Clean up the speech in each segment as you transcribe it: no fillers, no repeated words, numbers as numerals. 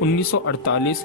1948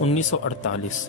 1948।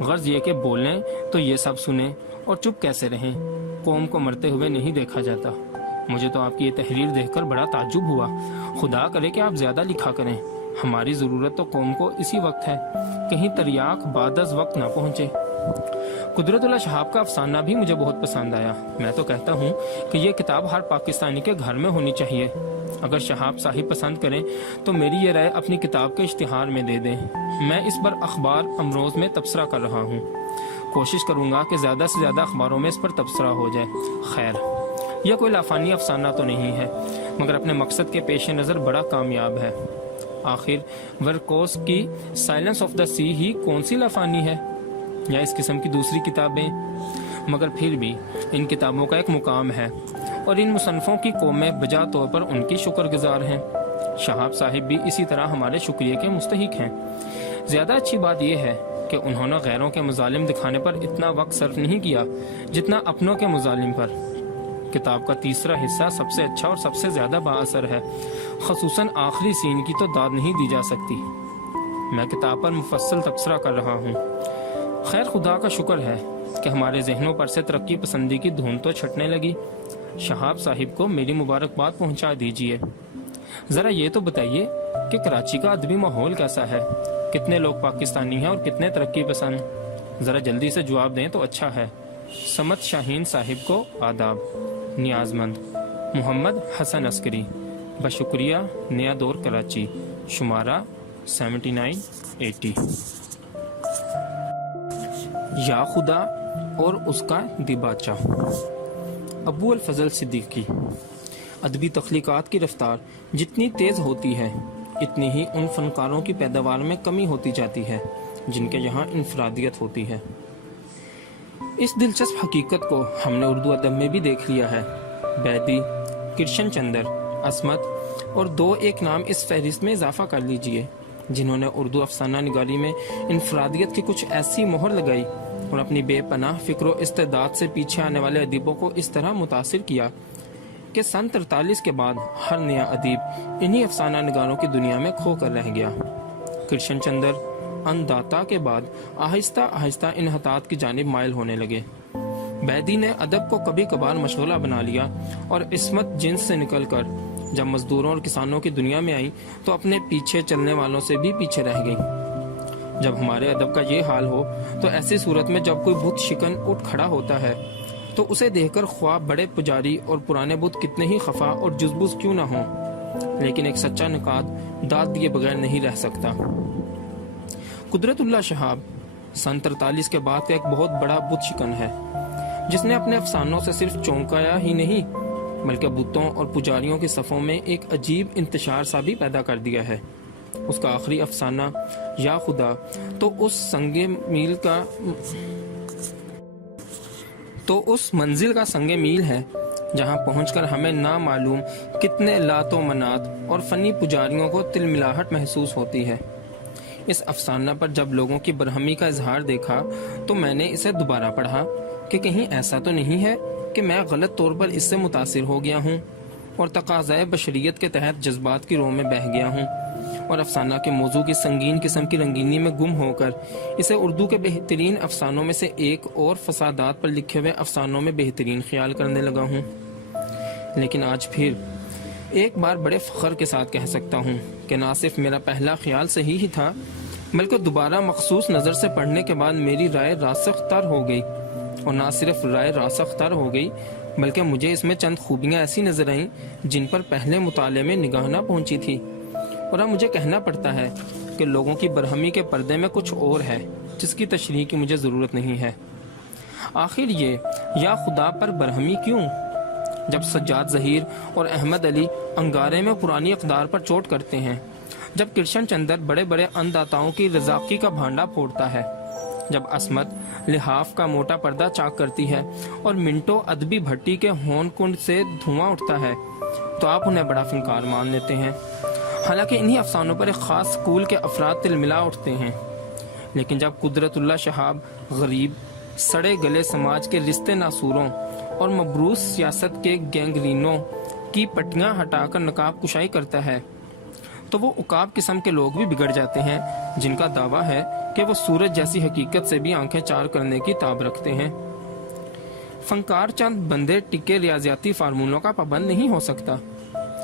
غرض یہ کہ بولیں تو یہ سب سنیں اور چپ کیسے رہیں۔ قوم کو مرتے ہوئے نہیں دیکھا جاتا۔ مجھے تو آپ کی یہ تحریر دیکھ کر بڑا تعجب ہوا۔ خدا کرے کہ آپ زیادہ لکھا کریں۔ ہماری ضرورت تو قوم کو اسی وقت ہے، کہیں تریاق بعد از وقت نہ پہنچے۔ قدرت اللہ شہاب کا افسانہ بھی مجھے بہت پسند آیا۔ میں تو کہتا ہوں کہ یہ کتاب ہر پاکستانی کے گھر میں ہونی چاہیے۔ اگر شہاب صاحب پسند کریں تو میری یہ رائے اپنی کتاب کے اشتہار میں دے دیں۔ میں اس پر اخبار امروز میں تبصرہ کر رہا ہوں۔ کوشش کروں گا کہ زیادہ سے زیادہ اخباروں میں اس پر تبصرہ ہو جائے۔ خیر، یہ کوئی لافانی افسانہ تو نہیں ہے، مگر اپنے مقصد کے پیش نظر بڑا کامیاب ہے۔ آخر ورکوس کی سائلنس آف دا سی ہی کون سی لافانی ہے، یا اس قسم کی دوسری کتابیں؟ مگر پھر بھی ان کتابوں کا ایک مقام ہے، اور ان مصنفوں کی قومیں بجا طور پر ان کی شکر گزار ہیں۔ شہاب صاحب بھی اسی طرح ہمارے شکریہ کے مستحق ہیں۔ زیادہ اچھی بات یہ ہے کہ انہوں نے غیروں کے مظالم دکھانے پر اتنا وقت صرف نہیں کیا جتنا اپنوں کے مظالم پر۔ کتاب کا تیسرا حصہ سب سے اچھا اور سب سے زیادہ بااثر ہے، خصوصاً آخری سین کی تو داد نہیں دی جا سکتی۔ میں کتاب پر مفصل تبصرہ کر رہا ہوں۔ خیر، خدا کا شکر ہے کہ ہمارے ذہنوں پر سے ترقی پسندی کی دھن تو چھٹنے لگی۔ شہاب صاحب کو میری مبارکباد پہنچا دیجیے۔ ذرا یہ تو بتائیے کہ کراچی کا ادبی ماحول کیسا ہے؟ کتنے لوگ پاکستانی ہیں اور کتنے ترقی پسند؟ ذرا جلدی سے جواب دیں تو اچھا ہے۔ سمت شاہین صاحب کو آداب۔ نیاز مند محمد حسن عسکری، بشکریہ، نیا دور، کراچی، شمارہ 7980۔ یا خدا اور اس کا دیباچہ۔ ابو الفضل صدیقی۔ ادبی تخلیقات کی رفتار جتنی تیز ہوتی ہے اتنی ہی ان فنکاروں کی پیداوار میں کمی ہوتی جاتی ہے جن کے یہاں انفرادیت ہوتی ہے۔ اس دلچسپ حقیقت کو ہم نے اردو ادب میں بھی دیکھ لیا ہے۔ بیدی، کرشن چندر، عصمت اور دو ایک نام اس فہرست میں اضافہ کر لیجئے جنہوں نے اردو افسانہ نگاری میں انفرادیت کی کچھ ایسی مہر لگائی اور اپنی بے پناہ فکر و استعداد سے پیچھے آنے والے ادیبوں کو اس طرح متاثر کیا کہ سن 43 کے بعد ہر نیا ادیب انہی افسانہ نگاروں کی دنیا میں کھو کر رہ گیا۔ کرشن چندر انداتا کے بعد آہستہ آہستہ انحطاط کی جانب مائل ہونے لگے۔ بیدی نے ادب کو کبھی کبھار مشغلہ بنا لیا اور عصمت جنس سے نکل کر جب مزدوروں اور کسانوں کی دنیا میں آئی تو اپنے پیچھے چلنے والوں سے بھی پیچھے رہ گئی۔ جب ہمارے ادب کا یہ حال ہو تو ایسی صورت میں جب کوئی بت شکن اٹھ کھڑا ہوتا ہے تو اسے دیکھ کر خواہ بڑے پجاری اور پرانے بت کتنے ہی خفا اور جزبوز کیوں نہ ہوں، لیکن ایک سچا نقاد داد دیے بغیر نہیں رہ سکتا۔ قدرت اللہ شہاب سن 43 کے بعد کا ایک بہت بڑا بت شکن ہے جس نے اپنے افسانوں سے صرف چونکایا ہی نہیں بلکہ بتوں اور پجاریوں کے صفوں میں ایک عجیب انتشار سا بھی پیدا کر دیا ہے۔ اس کا آخری افسانہ یا خدا تو اس منزل کا سنگ میل ہے جہاں پہنچ کر ہمیں نامعلوم کتنے لات و منات اور فنی پجاریوں کو تل ملاہٹ محسوس ہوتی ہے۔ اس افسانہ پر جب لوگوں کی برہمی کا اظہار دیکھا تو میں نے اسے دوبارہ پڑھا کہ کہیں ایسا تو نہیں ہے کہ میں غلط طور پر اس سے متاثر ہو گیا ہوں اور تقاضۂ بشریت کے تحت جذبات کی رو میں بہہ گیا ہوں اور افسانہ کے موضوع کی سنگین قسم کی رنگینی میں گم ہو کر اسے اردو کے بہترین افسانوں میں سے ایک اور فسادات پر لکھے ہوئے افسانوں میں بہترین خیال کرنے لگا ہوں۔ لیکن آج پھر ایک بار بڑے فخر کے ساتھ کہہ سکتا ہوں کہ نہ صرف میرا پہلا خیال صحیح ہی تھا بلکہ دوبارہ مخصوص نظر سے پڑھنے کے بعد میری رائے راسخ تر ہو گئی، اور نہ صرف رائے راسخ تر ہو گئی بلکہ مجھے اس میں چند خوبیاں ایسی نظر آئیں جن پر پہلے مطالعے میں نگاہ نہ پہنچی تھی، اور اب مجھے کہنا پڑتا ہے کہ لوگوں کی برہمی کے پردے میں کچھ اور ہے جس کی تشریح کی مجھے ضرورت نہیں ہے۔ آخر یہ یا خدا پر برہمی کیوں؟ جب سجاد ظہیر اور احمد علی انگارے میں پرانی اقدار پر چوٹ کرتے ہیں، جب کرشن چندر بڑے بڑے انداتاؤں کی رزاقی کا بھانڈا پھوڑتا ہے، جب عصمت لحاف کا موٹا پردہ چاک کرتی ہے اور منٹو ادبی بھٹی کے ہون کنڈ سے دھواں اٹھتا ہے، تو آپ انہیں بڑا فنکار مان لیتے ہیں۔ حالانکہ انہی افسانوں پر ایک خاص سکول کے افراد تل ملا اٹھتے ہیں، لیکن جب قدرت اللہ شہاب غریب سڑے گلے سماج کے رشتے ناسوروں اور مبروس سیاست کے گینگرینوں کی پٹیاں ہٹا کر نقاب کشائی کرتا ہے تو وہ عقاب قسم کے لوگ بھی بگڑ جاتے ہیں جن کا دعویٰ ہے کہ وہ سورج جیسی حقیقت سے بھی آنکھیں چار کرنے کی تاب رکھتے ہیں۔ فنکار چند بندے ٹکے ریاضیاتی فارمولوں کا پابند نہیں ہو سکتا۔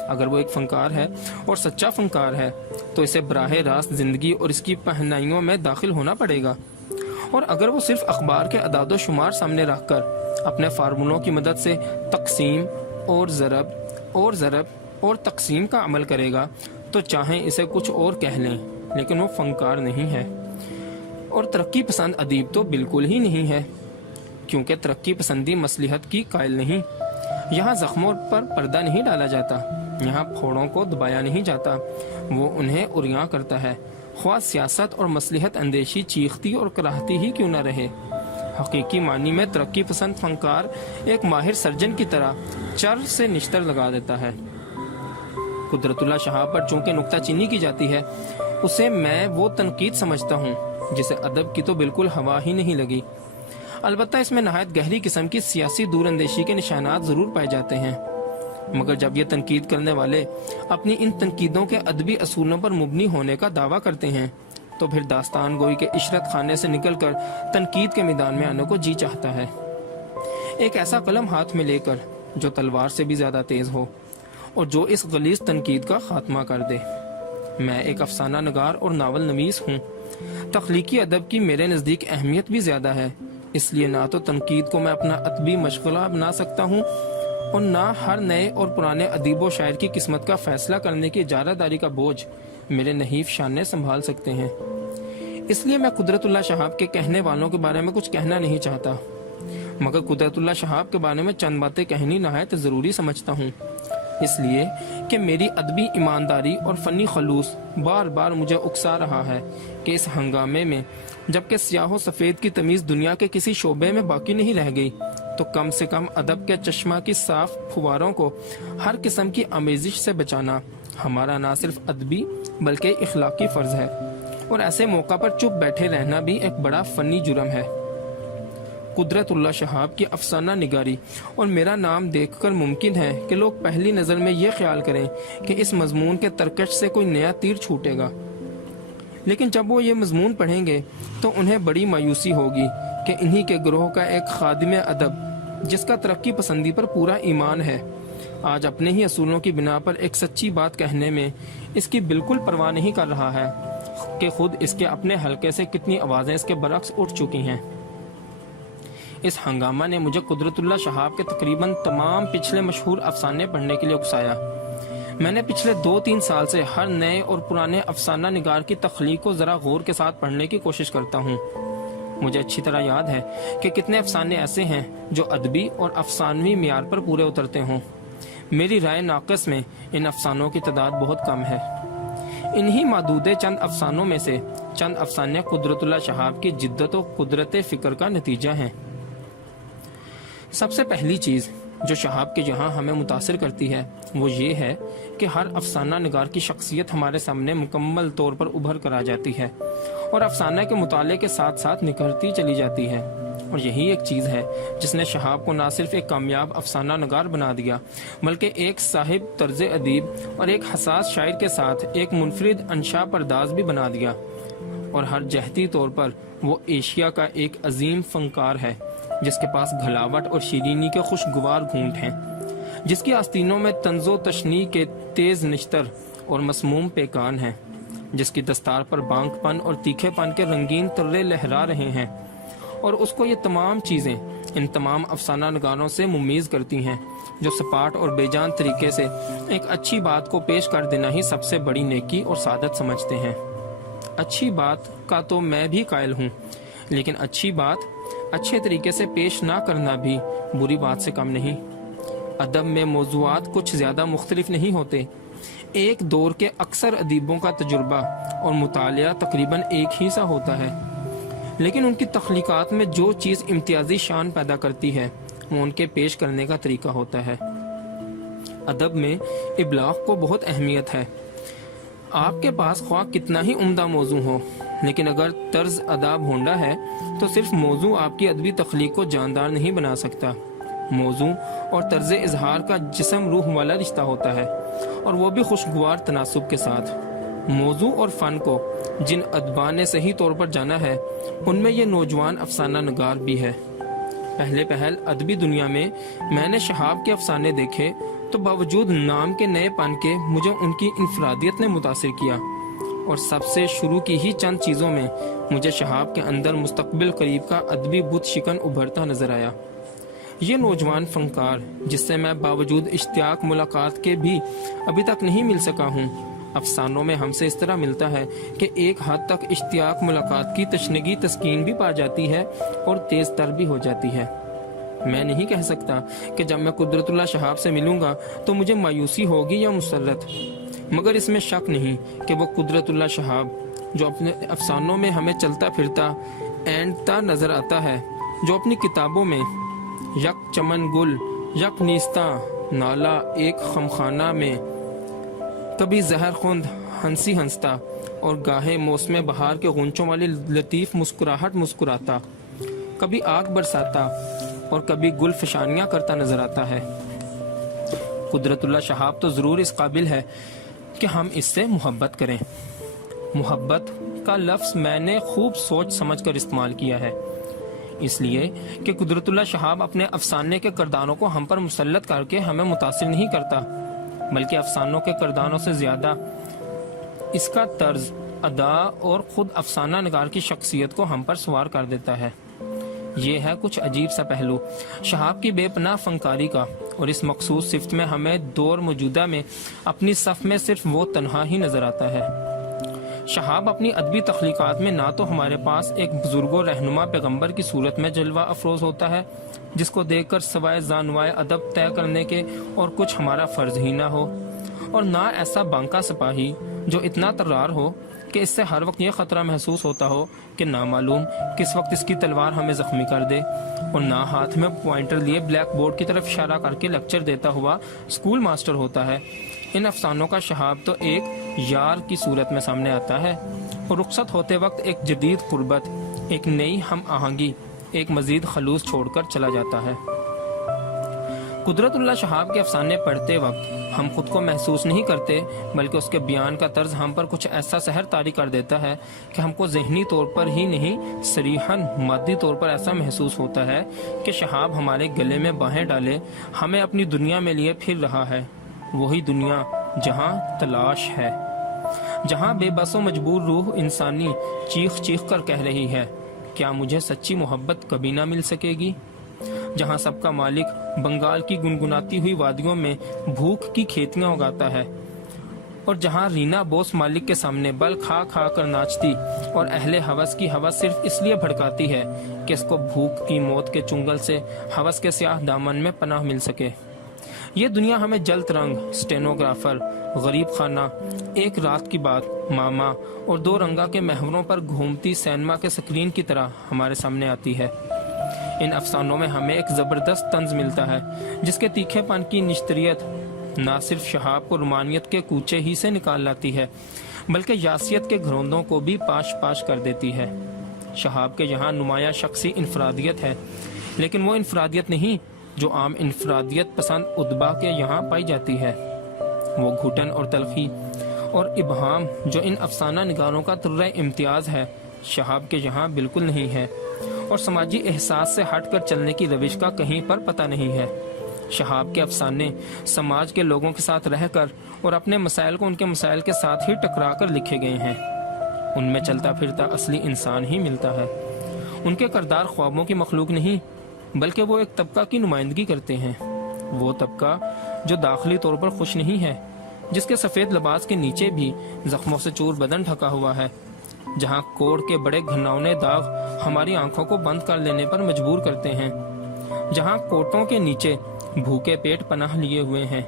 اگر وہ ایک فنکار ہے اور سچا فنکار ہے تو اسے براہ راست زندگی اور اس کی پہنائیوں میں داخل ہونا پڑے گا، اور اگر وہ صرف اخبار کے اعداد و شمار سامنے رکھ کر اپنے فارمولوں کی مدد سے تقسیم اور ضرب اور تقسیم کا عمل کرے گا تو چاہیں اسے کچھ اور کہہ لیں، لیکن وہ فنکار نہیں ہے۔ اور ترقی پسند ادیب تو بالکل ہی نہیں ہے، کیونکہ ترقی پسندی مصلحت کی قائل نہیں۔ یہاں زخموں پر پردہ نہیں ڈالا جاتا، یہاں پھوڑوں کو دبایا نہیں جاتا، وہ انہیں عریاں کرتا ہے، خواہ سیاست اور مصلحت اندیشی چیختی اور کراہتی ہی کیوں نہ رہے۔ حقیقی معنی میں ترقی پسند فنکار ایک ماہر سرجن کی طرح چر سے نشتر لگا دیتا ہے۔ قدرت اللہ شہاب پر چونکہ نکتہ چینی کی جاتی ہے، اسے میں وہ تنقید سمجھتا ہوں جسے ادب کی تو بالکل ہوا ہی نہیں لگی۔ البتہ اس میں نہایت گہری قسم کی سیاسی دور اندیشی کے نشانات ضرور پائے جاتے ہیں، مگر جب یہ تنقید کرنے والے اپنی ان تنقیدوں کے ادبی اصولوں پر مبنی ہونے کا دعویٰ کرتے ہیں تو پھر داستان گوئی کے عشرت خانے سے نکل کر تنقید کے میدان میں آنے کو جی چاہتا ہے۔ ایک ایسا قلم ہاتھ میں لے کر جو تلوار سے بھی زیادہ تیز ہو اور جو اس غلیظ تنقید کا خاتمہ کر دے۔ میں ایک افسانہ نگار اور ناول نویس ہوں۔ تخلیقی ادب کی میرے نزدیک اہمیت بھی زیادہ ہے، اس لیے نہ تو تنقید کو میں اپنا ادبی مشغلہ بنا سکتا ہوں اور نہ ہر نئے اور پرانے ادیب و شاعر کی قسمت کا فیصلہ کرنے کی اجارہ داری کا بوجھ میرے نحیف شانے سنبھال سکتے ہیں۔ اس لیے میں قدرت اللہ شہاب کے کہنے والوں کے بارے میں کچھ کہنا نہیں چاہتا، مگر قدرت اللہ شہاب کے بارے میں چند باتیں کہنی نہایت ضروری سمجھتا ہوں، اس لیے کہ میری ادبی ایمانداری اور فنی خلوص بار بار مجھے اکسا رہا ہے کہ اس ہنگامے میں جبکہ سیاہ و سفید کی تمیز دنیا کے کسی شعبے میں باقی نہیں رہ گئی تو کم سے کم ادب کے چشمہ کی صاف پھواروں کو ہر قسم کی آمیزش سے بچانا ہمارا نہ صرف ادبی بلکہ اخلاقی فرض ہے، اور ایسے موقع پر چپ بیٹھے رہنا بھی ایک بڑا فنی جرم ہے۔ قدرت اللہ شہاب کی افسانہ نگاری اور میرا نام دیکھ کر ممکن ہے کہ لوگ پہلی نظر میں یہ خیال کریں کہ اس مضمون کے ترکش سے کوئی نیا تیر چھوٹے گا، لیکن جب وہ یہ مضمون پڑھیں گے تو انہیں بڑی مایوسی ہوگی کہ انہی کے گروہ کا ایک خادم ادب جس کا ترقی پسندی پر پورا ایمان ہے، آج اپنے ہی اصولوں کی بنا پر ایک سچی بات کہنے میں اس کی بالکل پرواہ نہیں کر رہا ہے کہ خود اس کے اپنے حلقے سے کتنی آوازیں اس کے برعکس اٹھ چکی ہیں۔ اس ہنگامہ نے مجھے قدرت اللہ شہاب کے تقریباً تمام پچھلے مشہور افسانے پڑھنے کے لیے اکسایا۔ میں نے پچھلے 2-3 سال سے ہر نئے اور پرانے افسانہ نگار کی تخلیق کو ذرا غور کے ساتھ پڑھنے کی کوشش کرتا ہوں۔ مجھے اچھی طرح یاد ہے کہ کتنے افسانے ایسے ہیں جو ادبی اور افسانوی معیار پر پورے اترتے ہوں۔ میری رائے ناقص میں ان افسانوں کی تعداد بہت کم ہے۔ انہی محدود چند افسانوں میں سے چند افسانے قدرت اللہ شہاب کی جدت و قدرت فکر کا نتیجہ ہیں۔ سب سے پہلی چیز جو شہاب کے یہاں ہمیں متاثر کرتی ہے وہ یہ ہے کہ ہر افسانہ نگار کی شخصیت ہمارے سامنے مکمل طور پر ابھر کر آ جاتی ہے اور افسانہ کے مطالعے کے ساتھ ساتھ نکھرتی چلی جاتی ہے، اور یہی ایک چیز ہے جس نے شہاب کو نہ صرف ایک کامیاب افسانہ نگار بنا دیا بلکہ ایک صاحب طرز ادیب اور ایک حساس شاعر کے ساتھ ایک منفرد انشا پرداز بھی بنا دیا، اور ہر جہتی طور پر وہ ایشیا کا ایک عظیم فنکار ہے جس کے پاس گھلاوٹ اور شیرینی کے خوشگوار گھونٹ ہیں، جس کی آستینوں میں طنز و تشنیع کے تیز نشتر اور مسموم پیکان ہیں، جس کی دستار پر بانک پن اور تیکھے پن کے رنگین ترے لہرا رہے ہیں، اور اس کو یہ تمام چیزیں ان تمام افسانہ نگاروں سے ممیز کرتی ہیں جو سپاٹ اور بے جان طریقے سے ایک اچھی بات کو پیش کر دینا ہی سب سے بڑی نیکی اور سعادت سمجھتے ہیں۔ اچھی بات کا تو میں بھی قائل ہوں، لیکن اچھی بات اچھے طریقے سے پیش نہ کرنا بھی بری بات سے کم نہیں۔ ادب میں موضوعات کچھ زیادہ مختلف نہیں ہوتے، ایک دور کے اکثر ادیبوں کا تجربہ اور مطالعہ تقریباً ایک ہی سا ہوتا ہے، لیکن ان کی تخلیقات میں جو چیز امتیازی شان پیدا کرتی ہے وہ ان کے پیش کرنے کا طریقہ ہوتا ہے۔ ادب میں ابلاغ کو بہت اہمیت ہے۔ آپ کے پاس خواہ کتنا ہی عمدہ موضوع ہو، لیکن اگر طرز ادا بھونڈا ہے تو صرف موضوع آپ کی ادبی تخلیق کو جاندار نہیں بنا سکتا۔ موضوع اور طرز اظہار کا جسم روح والا رشتہ ہوتا ہے، اور وہ بھی خوشگوار تناسب کے ساتھ۔ موضوع اور فن کو جن ادبا نے صحیح طور پر جانا ہے ان میں یہ نوجوان افسانہ نگار بھی ہے۔ پہلے پہل ادبی دنیا میں نے شہاب کے افسانے دیکھے تو باوجود نام کے نئے پن کے مجھے ان کی انفرادیت نے متاثر کیا، اور سب سے شروع کی ہی چند چیزوں میں مجھے شہاب کے اندر مستقبل قریب کا ادبی بت شکن ابھرتا نظر آیا۔ یہ نوجوان فنکار جس سے میں باوجود اشتیاق ملاقات کے بھی ابھی تک نہیں مل سکا ہوں، افسانوں میں ہم سے اس طرح ملتا ہے کہ ایک حد تک اشتیاق ملاقات کی تشنگی تسکین بھی پا جاتی ہے اور تیز تر بھی ہو جاتی ہے۔ میں نہیں کہہ سکتا کہ جب میں قدرت اللہ شہاب سے ملوں گا تو مجھے مایوسی ہوگی یا مسرت، مگر اس میں شک نہیں کہ وہ قدرت اللہ شہاب جو اپنے افسانوں میں ہمیں چلتا پھرتا اینڈتا نظر آتا ہے، جو اپنی کتابوں میں یک چمن گل یک نیستاں نالا ایک خمخانہ میں کبھی زہر خوند ہنسی ہنستا اور گاہے موسم بہار کے غنچوں والی لطیف مسکراہٹ مسکراتا، کبھی آگ برساتا اور کبھی گل فشانیاں کرتا نظر آتا ہے۔ قدرت اللہ شہاب تو ضرور اس قابل ہے کہ ہم اس سے محبت کریں۔ محبت کا لفظ میں نے خوب سوچ سمجھ کر استعمال کیا ہے، اس لیے کہ قدرت اللہ شہاب اپنے افسانے کے کرداروں کو ہم پر مسلط کر کے ہمیں متاثر نہیں کرتا، بلکہ افسانوں کے کرداروں سے زیادہ اس کا طرز ادا اور خود افسانہ نگار کی شخصیت کو ہم پر سوار کر دیتا ہے۔ یہ ہے کچھ عجیب سا پہلو شہاب کی بے پناہ فنکاری کا، اور اس مخصوص صفت میں ہمیں دور موجودہ میں اپنی صف میں صرف وہ تنہا ہی نظر آتا ہے۔ شہاب اپنی ادبی تخلیقات میں نہ تو ہمارے پاس ایک بزرگ و رہنما پیغمبر کی صورت میں جلوہ افروز ہوتا ہے جس کو دیکھ کر سوائے زانوائے ادب طے کرنے کے اور کچھ ہمارا فرض ہی نہ ہو، اور نہ ایسا بانکا سپاہی جو اتنا طرار ہو کہ اس سے ہر وقت یہ خطرہ محسوس ہوتا ہو کہ نامعلوم کس وقت اس کی تلوار ہمیں زخمی کر دے، اور نہ ہاتھ میں پوائنٹر لیے بلیک بورڈ کی طرف اشارہ کر کے لیکچر دیتا ہوا اسکول ماسٹر ہوتا ہے۔ ان افسانوں کا شہاب تو ایک یار کی صورت میں سامنے آتا ہے، اور رخصت ہوتے وقت ایک جدید قربت، ایک نئی ہم آہنگی، ایک مزید خلوص چھوڑ کر چلا جاتا ہے۔ قدرت اللہ شہاب کے افسانے پڑھتے وقت ہم خود کو محسوس نہیں کرتے، بلکہ اس کے بیان کا طرز ہم پر کچھ ایسا سحر طاری کر دیتا ہے کہ ہم کو ذہنی طور پر ہی نہیں صریحاً مادی طور پر ایسا محسوس ہوتا ہے کہ شہاب ہمارے گلے میں باہیں ڈالے ہمیں اپنی دنیا میں لیے پھر رہا ہے، وہی دنیا جہاں تلاش ہے، جہاں بے بس و مجبور روح انسانی چیخ چیخ کر کہہ رہی ہے کیا مجھے سچی محبت کبھی نہ مل سکے گی، جہاں سب کا مالک بنگال کی گنگناتی ہوئی وادیوں میں بھوک کی کھیتیاں اگاتا ہے، اور جہاں رینا بوس مالک کے سامنے بل کھا کھا کر ناچتی اور اہل ہوس کی ہوس صرف اس لیے بھڑکاتی ہے کہ اس کو بھوک کی موت کے چنگل سے ہوس کے سیاہ دامن میں پناہ مل سکے۔ یہ دنیا ہمیں جل ترنگ، اسٹینوگرافر، غریب خانہ، ایک رات کی بات، ماما اور دو رنگا کے محوروں پر گھومتی سینما کے سکرین کی طرح ہمارے سامنے آتی ہے۔ ان افسانوں میں ہمیں ایک زبردست طنز ملتا ہے جس کے تیکھے پن کی نشتریت نہ صرف شہاب کو رومانیت کے کوچے ہی سے نکال لاتی ہے بلکہ یاسیت کے گھروندوں کو بھی پاش پاش کر دیتی ہے۔ شہاب کے یہاں نمایاں شخصی انفرادیت ہے، لیکن وہ انفرادیت نہیں جو عام انفرادیت پسند ادبا کے یہاں پائی جاتی ہے۔ وہ گھٹن اور تلخی اور ابہام جو ان افسانہ نگاروں کا ترہ امتیاز ہے شہاب کے یہاں بالکل نہیں ہے، اور سماجی احساس سے ہٹ کر چلنے کی روش کا کہیں پر پتہ نہیں ہے۔ شہاب کے افسانے سماج کے لوگوں کے ساتھ رہ کر اور اپنے مسائل کو ان کے مسائل کے ساتھ ہی ٹکرا کر لکھے گئے ہیں۔ ان میں چلتا پھرتا اصلی انسان ہی ملتا ہے۔ ان کے کردار خوابوں کی مخلوق نہیں بلکہ وہ ایک طبقہ کی نمائندگی کرتے ہیں، وہ طبقہ جو داخلی طور پر خوش نہیں ہے، جس کے سفید لباس کے نیچے بھی زخموں سے چور بدن ڈھکا ہوا ہے، جہاں کوڑ کے بڑے گھناؤنے داغ ہماری آنکھوں کو بند کر لینے پر مجبور کرتے ہیں، جہاں کوٹوں کے نیچے بھوکے پیٹ پناہ لیے ہوئے ہیں،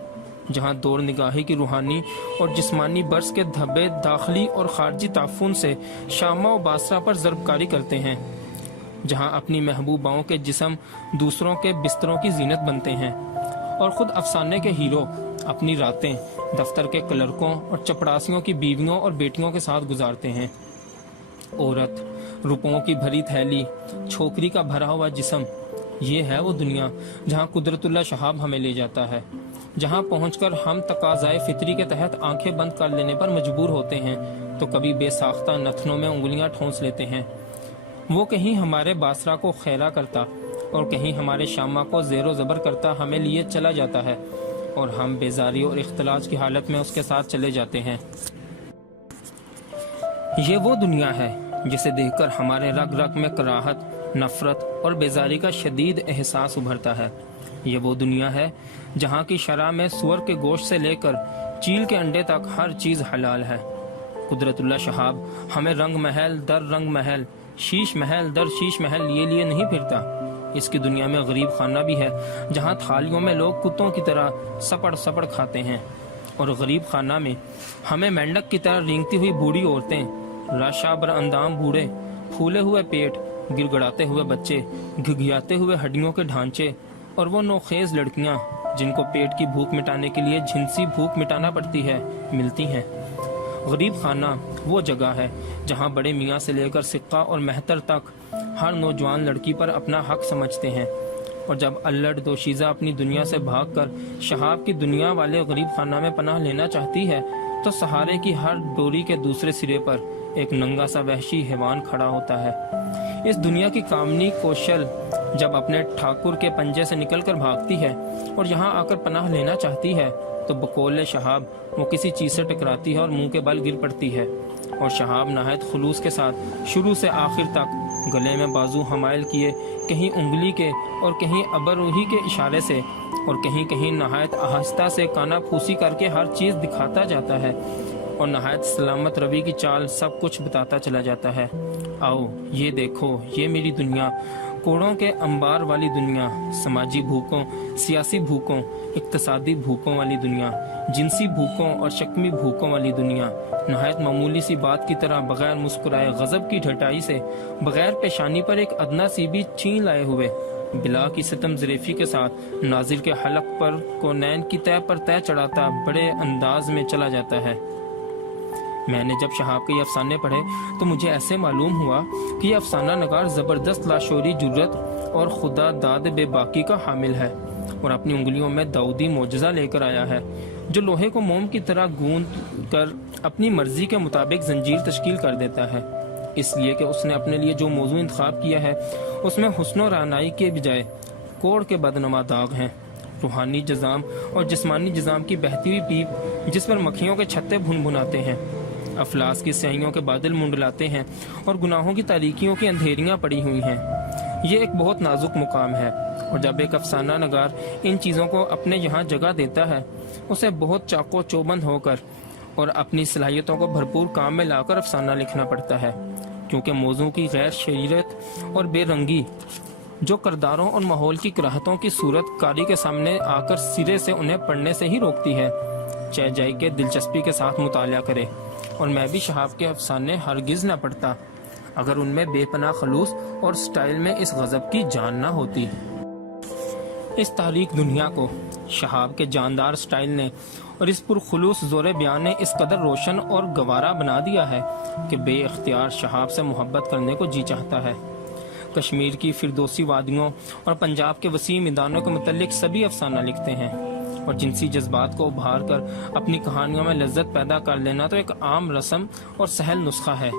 جہاں دور نگاہی کی روحانی اور جسمانی برس کے دھبے داخلی اور خارجی تعفن سے شامہ و باسرہ پر ضرب کاری کرتے ہیں، جہاں اپنی محبوباؤں کے جسم دوسروں کے بستروں کی زینت بنتے ہیں، اور خود افسانے کے ہیرو اپنی راتیں دفتر کے کلرکوں اور چپڑاسیوں کی بیویوں اور بیٹیوں کے ساتھ گزارتے ہیں۔ عورت، روپوں کی بھری تھیلی، چھوکری کا بھرا ہوا جسم، یہ ہے وہ دنیا جہاں قدرت اللہ شہاب ہمیں لے جاتا ہے، جہاں پہنچ کر ہم تقاضائے فطری کے تحت آنکھیں بند کر لینے پر مجبور ہوتے ہیں تو کبھی بے ساختہ نتنوں میں انگلیاں ٹھونس لیتے ہیں۔ وہ کہیں ہمارے باسرا کو خیرہ کرتا اور کہیں ہمارے شامہ کو زیر و زبر کرتا ہمیں لیے چلا جاتا ہے، اور ہم بیزاری اور اختلاج کی حالت میں اس کے ساتھ چلے جاتے ہیں۔ یہ وہ دنیا ہے جسے دیکھ کر ہمارے رگ رگ میں کراہت، نفرت اور بیزاری کا شدید احساس ابھرتا ہے۔ یہ وہ دنیا ہے جہاں کی شرع میں سور کے گوشت سے لے کر چیل کے انڈے تک ہر چیز حلال ہے۔ قدرت اللہ شہاب ہمیں رنگ محل در رنگ محل، شیش محل در شیش محل لیے نہیں پھرتا۔ اس کی دنیا میں غریب خانہ بھی ہے جہاں تھالیوں میں لوگ کتوں کی طرح سپڑ سپڑ کھاتے ہیں، اور غریب خانہ میں ہمیں مینڈک کی طرح رینگتی ہوئی بوڑھی عورتیں، راشا بر اندام بوڑھے، پھولے ہوئے پیٹ، گر گڑاتے ہوئے بچے، گھگیاتے ہوئے ہڈیوں کے ڈھانچے، اور وہ نوخیز لڑکیاں جن کو پیٹ کی بھوک مٹانے کے لیے جنسی بھوک مٹانا پڑتی ہے، ملتی ہیں۔ غریب خانہ وہ جگہ ہے جہاں بڑے میاں سے لے کر سکہ اور مہتر تک ہر نوجوان لڑکی پر اپنا حق سمجھتے ہیں، اور جب الڑ دوشیزہ اپنی دنیا سے بھاگ کر شہاب کی دنیا والے غریب خانہ میں پناہ لینا چاہتی ہے تو سہارے کی ہر ڈوری کے دوسرے سرے پر ایک ننگا سا وحشی حیوان کھڑا ہوتا ہے۔ اس دنیا کی کامنی کوشل جب اپنے ٹھاکر کے پنجے سے نکل کر بھاگتی ہے اور یہاں آ کر پناہ لینا چاہتی ہے تو بقول شہاب وہ کسی چیز سے ٹکراتی ہے اور منہ کے بل گر پڑتی ہے، اور شہاب نہایت خلوص کے ساتھ شروع سے آخر تک گلے میں بازو حمائل کیے، کہیں انگلی کے اور کہیں ابروہی کے اشارے سے اور کہیں کہیں نہایت آہستہ سے کانا پھوسی کر کے ہر چیز دکھاتا جاتا ہے، اور نہایت سلامت روی کی چال سب کچھ بتاتا چلا جاتا ہے۔ آؤ یہ دیکھو، یہ میری دنیا، کوڑوں کے انبار والی دنیا، سماجی بھوکوں، سیاسی بھوکوں، اقتصادی بھوکوں والی دنیا، جنسی بھوکوں اور شکمی بھوکوں والی دنیا، نہایت معمولی سی بات کی طرح بغیر مسکرائے غضب کی ڈھٹائی سے، بغیر پیشانی پر ایک ادنا سی بھی چھین لائے ہوئے، بلا کی ستم ظریفی کے ساتھ ناظر کے حلق پر کونین کی تہ پر تہ چڑھاتا بڑے انداز میں چلا جاتا ہے۔ میں نے جب شہاب کے یہ افسانے پڑھے تو مجھے ایسے معلوم ہوا کہ یہ افسانہ نگار زبردست لاشعوری جرت اور خدا داد بے باکی کا حامل ہے، اور اپنی انگلیوں میں داؤدی معجزہ لے کر آیا ہے، جو لوہے کو موم کی طرح گوندھ کر اپنی مرضی کے مطابق زنجیر تشکیل کر دیتا ہے، اس لیے کہ اس نے اپنے لیے جو موضوع انتخاب کیا ہے اس میں حسن و رعنائی کے بجائے کوڑ کے بدنما داغ ہیں، روحانی جزام اور جسمانی جزام کی بہتی ہوئی پیپ جس پر مکھیوں کے چھتے بھن بھناتے ہیں، افلاس کی سیاہیوں کے بادل منڈلاتے ہیں اور گناہوں کی تاریکیوں کی اندھیریاں پڑی ہوئی ہیں۔ یہ ایک بہت نازک مقام ہے، اور جب ایک افسانہ نگار ان چیزوں کو اپنے یہاں جگہ دیتا ہے اسے بہت چاقو چوبند ہو کر اور اپنی صلاحیتوں کو بھرپور کام میں لا کر افسانہ لکھنا پڑتا ہے، کیونکہ موضوع کی غیر شریرت اور بے رنگی جو کرداروں اور ماحول کی کراہتوں کی صورت کاری کے سامنے آ کر سرے سے انہیں پڑھنے سے ہی روکتی ہے، چہ جائی کے دلچسپی کے ساتھ مطالعہ کرے، اور میں بھی شہاب کے افسانے ہرگز نہ پڑھتا اگر ان میں بے پناہ خلوص اور سٹائل میں اس غضب کی جان نہ ہوتی۔ اس تاریک دنیا کو شہاب کے جاندار سٹائل نے اور اس پرخلوص زور بیان نے اس قدر روشن اور گوارا بنا دیا ہے کہ بے اختیار شہاب سے محبت کرنے کو جی چاہتا ہے۔ کشمیر کی فردوسی وادیوں اور پنجاب کے وسیع میدانوں کے متعلق سبھی افسانہ لکھتے ہیں، اور جنسی جذبات کو ابھار کر اپنی کہانیوں میں لذت پیدا کر لینا تو ایک عام رسم اور سہل نسخہ ہے،